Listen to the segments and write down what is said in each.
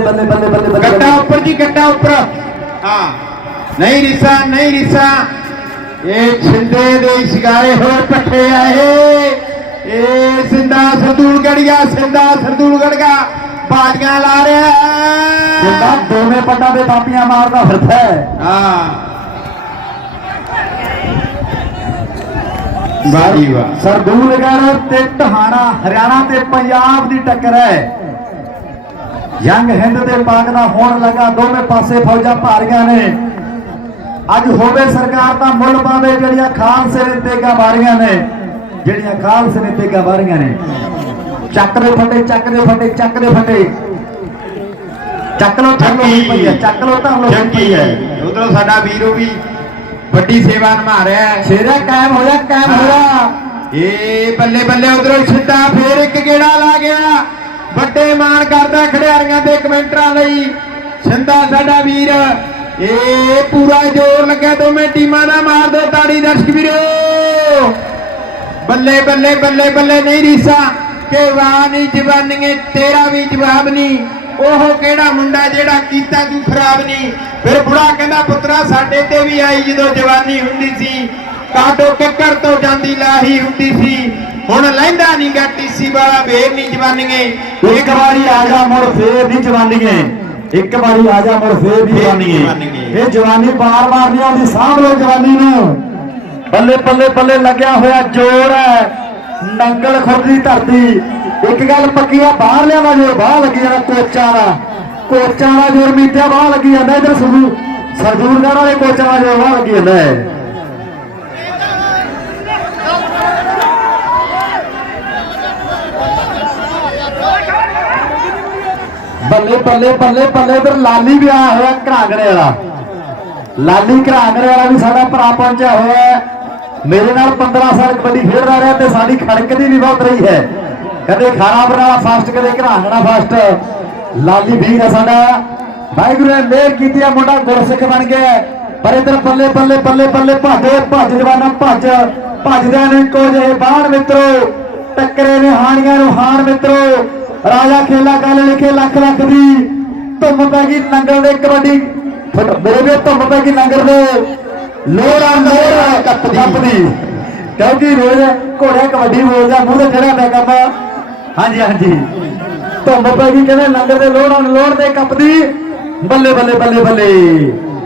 ਬੱਲੇ ਬੱਲੇ ਬੱਲੇ ਬੱਲੇ ਬੱਲੇ ਗੱਟਾ ਉੱਪਰ ਜੀ ਗੱਟਾ ਉੱਪਰ। ਹਾਂ। ਨਹੀਂ ਰਿਸਾ ਨਹੀਂ ਰਿਸਾ। ਇਹ ਛਿੰਦੇ ਦੇ ਸ਼ਿਕਾਰੇ ਹੋਰ ਪੱਠੇ ਆਏ। ਇਹ ਸਿੰਦਾ ਸਰਦੂਲਗੜੀਆ ਸਿੰਦਾ ਸਰਦੂਲਗੜਗਾ ਬਾਜੀਆਂ ਲਾ ਰਿਹਾ। ਜਿੰਦਾ। ਦੋਵੇਂ ਪੱਟਾਂ ਦੇ ਥਾਪੀਆਂ ਮਾਰਦਾ ਫਿਰਦਾ ਹੈ। ਹਾਂ। ਵਾਹ ਜੀ ਵਾਹ। ਸਰਦੂਲਗੜ੍ਹ ਤੇ ਟਹਾਣਾ ਹਰਿਆਣਾ ਤੇ ਪੰਜਾਬ ਦੀ ਟੱਕਰ ਹੈ। ਜੰਗ ਹਿੰਦ ਤੇ ਪਾਕ ਦਾ ਹੋਣ ਲੱਗਾ ਦੋਵੇਂ ਪਾਸੇ ਫੌਜਾਂ ਭਾਰੀਆਂ ਨੇ। ਅੱਜ ਹੋਵੇ ਸਰਕਾਰ ਤਾਂ ਮੁੱਲ ਪਾਵੇ ਜਿਹੜੀਆਂ ਖਾਲਸੇ ਨੇ ਤੇਗਾ ਮਾਰੀਆਂ ਨੇ ਜਿਹੜੀਆਂ ਖਾਲਸੇ ਨੇ ਤੇਗਾ ਮਾਰੀਆਂ ਨੇ। ਚੱਕ ਦੇ ਫੱਟੇ ਚੱਕ ਦੇ ਫੱਟੇ ਚੱਕ ਦੇ ਫੱਟੇ। ਚੱਕ ਲੋ ਧਰ ਲੋ ਪਈ ਹੈ ਚੱਕ ਲੋ ਧਰ ਲੋ ਪਈ ਹੈ। ਉਧਰੋਂ ਸਾਡਾ ਵੀਰੋ ਵੀ ਵੱਡੀ ਸੇਵਾ ਨਿਭਾ ਰਿਹਾ ਹੈ। ਸ਼ੇਰਾ ਕਾਇਮ ਹੋਇਆ ਕਾਇਮ ਹੋਇਆ। ਏ ਬੱਲੇ ਬੱਲੇ ਉਧਰੋਂ ਸਿੱਧਾ ਫੇਰ ਇੱਕ ਗੇੜਾ ਲਾ ਗਿਆ। ਵੱਡੇ ਮਾਣ ਕਰਦਾ ਖਿਡਾਰੀਆਂ ਦੇ ਕਮੈਂਟਰਾਂ ਲਈ। ਸਿੰਦਾ ਸਾਡਾ ਵੀਰ। ਏ, ਪੂਰਾ ਜ਼ੋਰ ਲੱਗਿਆ ਦੋਵੇਂ ਟੀਮਾਂ ਦਾ ਮਾਰ ਦੋ ਤਾੜੀ ਦਰਸ਼ਕ ਵੀਰੋ। ਬੱਲੇ ਬੱਲੇ ਬੱਲੇ ਬੱਲੇ ਨਹੀਂ ਰੀਸਾ। ਕਿ ਵਾਹ ਜਵਾਨੀਏ, ਤੇਰਾ ਵੀ ਜਵਾਬ ਨਹੀਂ। ਉਹ ਕਿਹੜਾ ਮੁੰਡਾ ਜਿਹੜਾ ਕੀਤਾ ਤੂੰ ਖਰਾਬ ਨਹੀਂ? ਫਿਰ ਬੁੜਾ ਕਹਿੰਦਾ, ਪੁੱਤਰਾ, ਸਾਡੇ ਤੇ ਵੀ ਆਈ ਜਦੋਂ ਜਵਾਨੀ ਹੁੰਦੀ ਸੀ। ਕਾਟੋ ਕਿੱਕਰ ਤੋਂ ਜਾਂਦੀ ਲਾਹੀ ਹੁੰਦੀ ਸੀ। ਹੁਣ ਲੈਂਦਾ ਨਹੀਂ ਗੱਟੀ ਵਾਲਾ ਵੇਰ ਨਹੀਂ ਜਵਾਨੀਏ। ਇੱਕ ਵਾਰੀ ਆ ਜਾ ਮੁੜ ਫੇਰ ਨਹੀਂ ਜਵਾਨੀਏ। ਇੱਕ ਵਾਰੀ ਆ ਜਾ ਮੁੜ ਫੇਰ ਨਹੀਂ ਜਵਾਨੀਏ। ਇਹ ਜਵਾਨੀ ਬਾਰ-ਬਾਰ ਨਹੀਂ ਆਉਂਦੀ ਸਾਂਭ ਲਓ ਜਵਾਨੀ ਨੂੰ। ਬੱਲੇ ਬੱਲੇ ਬੱਲੇ ਲੱਗਿਆ ਹੋਇਆ ਜੋਰ ਹੈ। ਨੰਗਲ ਖੁਰਦ ਧਰਤੀ। ਇੱਕ ਗੱਲ ਪੱਕੀ ਆ ਬਾਹਰ ਲਿਆਵਾ ਜੋਰ ਬਾਹਰ ਲੱਗੀ ਜਾਂਦਾ ਕੋਚਾਂ ਦਾ। ਕੋਚਾਂ ਦਾ ਜੋਰ ਮੀਤਿਆ ਬਾਹਰ ਲੱਗੀ ਜਾਂਦਾ ਇਧਰ ਸਰਦੂ ਸਰਦੂਰਗੜ੍ਹ ਵਾਲੇ ਕੋਚਾਂ ਦਾ ਜੋਰ ਬਾਹਰ ਲੱਗੀ ਜਾਂਦਾ ਹੈ। ਬੱਲੇ ਬੱਲੇ ਬੱਲੇ ਬੱਲੇ ਇਧਰ ਲਾਲੀ ਵੀ ਆਇਆ ਹੋਇਆ ਘਰਾਂਗੜੇ ਵਾਲਾ। ਲਾਲੀ ਘਰਾਂਗੜੇ ਵਾਲਾ ਵੀ ਸਾਡਾ ਭਰਾ ਪਹੁੰਚਿਆ ਹੋਇਆ ਮੇਰੇ ਨਾਲ 15 ਸਾਲ ਕਬੱਡੀ ਖੇਡਦਾ ਰਿਹਾ ਤੇ ਸਾਡੀ ਖੜਕਦੀ ਵੀ ਬਹੁਤ ਰਹੀ ਹੈ। ਕਦੇ ਖਾਰਾ ਬਨਾਲਾ ਫਾਸਟ ਕਦੇ ਘਰਾਂਗੜਾ ਫਾਸਟ ਲਾਲੀ ਵੀਰ ਹੈ ਸਾਡਾ। ਵਾਹਿਗੁਰੂ ਨੇ ਮਿਹਰ ਕੀਤੀ ਆ, ਮੁੰਡਾ ਗੁਰਸਿੱਖ ਬਣ ਗਿਆ ਪਰ ਇਧਰ ਬੱਲੇ ਬੱਲੇ ਬੱਲੇ ਬੱਲੇ ਭੱਜ ਭੱਜ ਜਵਾਨਾ, ਭੱਜ। ਭੱਜਦਿਆਂ ਨੇ ਇੱਕੋ ਇਹ ਬਾਣ ਮਿੱਤਰੋ, ਟੱਕਰੇ ਨੇ ਹਾਣੀਆਂ ਨੂੰ ਹਾਣ ਮਿੱਤਰੋ। ਰਾਜਾ ਖੇਲਾ ਗੱਲ ਲਿਖੇ ਲੱਖ ਲੱਖ ਦੀ ਧੁੰਮ ਪੈ ਗਈ ਨੰਗਲ ਦੇ ਕਬੱਡੀ। ਮੇਰੇ ਵੀ ਧੁੰਮ ਪੈ ਗਈ ਨੰਗਲ ਦੇ। ਲੋੜਾ ਲੋੜਾ ਕੱਪ ਦੀ ਕਿਉਂਕਿ ਰੋਜ਼ ਘੋੜਿਆ ਕਬੱਡੀ ਬੋਲਦਾ ਮੂੰਹ ਤੇ ਚੜਿਆ ਪਿਆ ਕੰਮ ਹਾਂਜੀ ਹਾਂਜੀ। ਧੁੰਮ ਪੈ ਗਈ ਕਹਿੰਦੇ ਨੰਗਲ ਦੇ ਲੋੜਾ ਲੋੜ ਦੇ ਕੱਪ ਦੀ ਬੱਲੇ ਬੱਲੇ ਬੱਲੇ ਬੱਲੇ।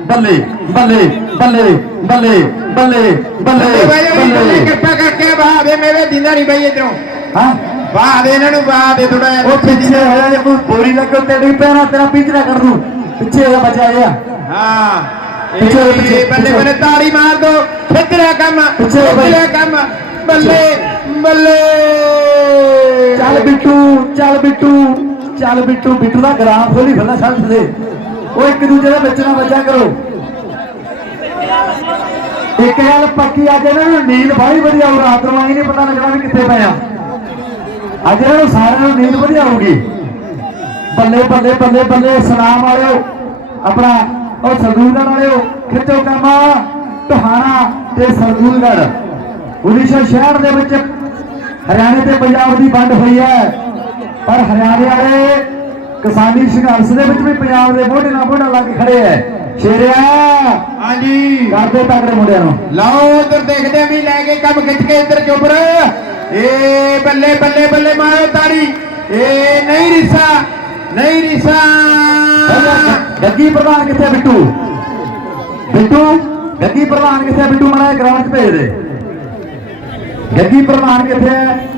ਬੱਲੇ ਬੱਲੇ ਬੱਲੇ ਬੱਲੇ ਬੱਲੇ ਬੱਲੇ ਬੱਲੇ ਬੱਲੇ ਬੱਲੇ। ਕਿਰਪਾ ਕਰਕੇ ਦੇ ਮੇਰੇ ਦਿੰਦਾ ਨਹੀਂ ਬਈ ਇਧਰੋਂ। ਹਾਂ? ਵਾਹ ਦੇ ਇਹਨਾਂ ਨੂੰ ਵਾਹ ਦੇ ਥੋੜਾ ਜਿਹਾ। ਉਹ ਪਿੱਛੇ ਹੋਇਆ ਜੇ ਕੋਈ ਬੋਰੀ ਲੱਗੇ ਤੇ ਡਿੱਗ ਪਿਆ ਨਾ ਤੇਰਾ ਪਿੱਛੇ ਕਰ ਦੂੰ। ਪਿੱਛੇ ਹੋਇਆ ਬਚਾ ਗਿਆ ਹਾਂ। ਪਿੱਛੇ, ਬੱਲੇ। ਬੱਲੇ ਤਾੜੀ ਮਾਰ ਦੋ ਖਿੱਚ ਰਿਹਾ ਕੰਮ ਪਿੱਛੇ ਖਿੱਚ ਬਾਈ। ਰਿਹਾ ਕੰਮ। ਬੱਲੇ ਬੱਲੇ। ਚੱਲ ਬਿੱਟੂ ਚੱਲ ਬਿੱਟੂ ਚੱਲ ਬਿੱਟੂ। ਬਿੱਟੂ ਦਾ ਗ੍ਰਾਮ ਖੋਲੀ ਫਿਰਦਾ ਛੱਡ ਦੇ। ਉਹ ਇੱਕ ਦੂਜੇ ਦੇ ਵਿੱਚ ਨਾ ਵੱਜਾ ਕਰੋ। ਇੱਕ ਗੱਲ ਪੱਕੀ ਅੱਜ ਇਹਨਾਂ ਨੂੰ ਨੀਂਦ ਬਾਈ ਵਧੀਆ ਆਉ ਰਾਤ ਨੂੰ ਆਈ ਨਹੀਂ ਪਤਾ ਲੱਗਣਾ ਵੀ ਕਿੱਥੇ ਪਿਆ ਅੱਜ ਇਹਨਾਂ ਨੂੰ ਸਾਰਿਆਂ ਨੂੰ ਨੀਂਦ ਵਧੀਆ ਆਊਗੀ। ਬੱਲੇ ਬੱਲੇ ਬੱਲੇ ਬੱਲੇ ਸਲਾਮ ਵਾਲਿਓ ਆਪਣਾ ਉਹ ਸਰਦੂਲਗੜ੍ਹ ਵਾਲਿਓ ਖਿੱਚੋ ਕੰਮਾ ਟਹਾਣਾ ਤੇ ਸਰਦੂਲਗੜ੍ਹ 1966 ਦੇ ਵਿੱਚ ਹਰਿਆਣੇ ਤੇ ਪੰਜਾਬ ਦੀ ਵੰਡ ਹੋਈ ਹੈ। ਪਰ ਹਰਿਆਣੇ ਵਾਲੇ ਕਿਸਾਨੀ ਸੰਘਰਸ਼ ਦੇ ਵਿੱਚ ਵੀ ਪੰਜਾਬ ਦੇ ਮੋਢੇ ਨਾਲ ਮੋਢਾ ਲਾ ਕੇ ਖੜੇ ਐ ਸ਼ੇਰਿਆ ਹਾਂਜੀ। ਕਰਦੇ ਤਕੜੇ ਮੁੰਡਿਆਂ ਨੂੰ। ਲਓ ਉਧਰ ਦੇਖਦੇ ਵੀ ਲੈ ਕੇ ਕੰਮ ਖਿੱਚ ਕੇ ਇੱਧਰ ਚੁੱਪਰ। ਏ ਬੱਲੇ ਬੱਲੇ ਬੱਲੇ ਮਾਰੋ ਤਾੜੀ। ਏ ਨਹੀਂ ਰਿਸਾ ਨਹੀਂ ਰਿਸਾ। ਗੱਗੀ ਪ੍ਰਧਾਨ ਕਿੱਥੇ ਬਿੱਟੂ? ਬਿੱਟੂ, ਗੱਗੀ ਪ੍ਰਧਾਨ ਕਿੱਥੇ ਬਿੱਟੂ ਮਾਰਾ ਗਰਾਊਂਡ 'ਚ ਭੇਜ ਦੇ। ਗੱਗੀ ਪ੍ਰਧਾਨ ਕਿੱਥੇ ਹੈ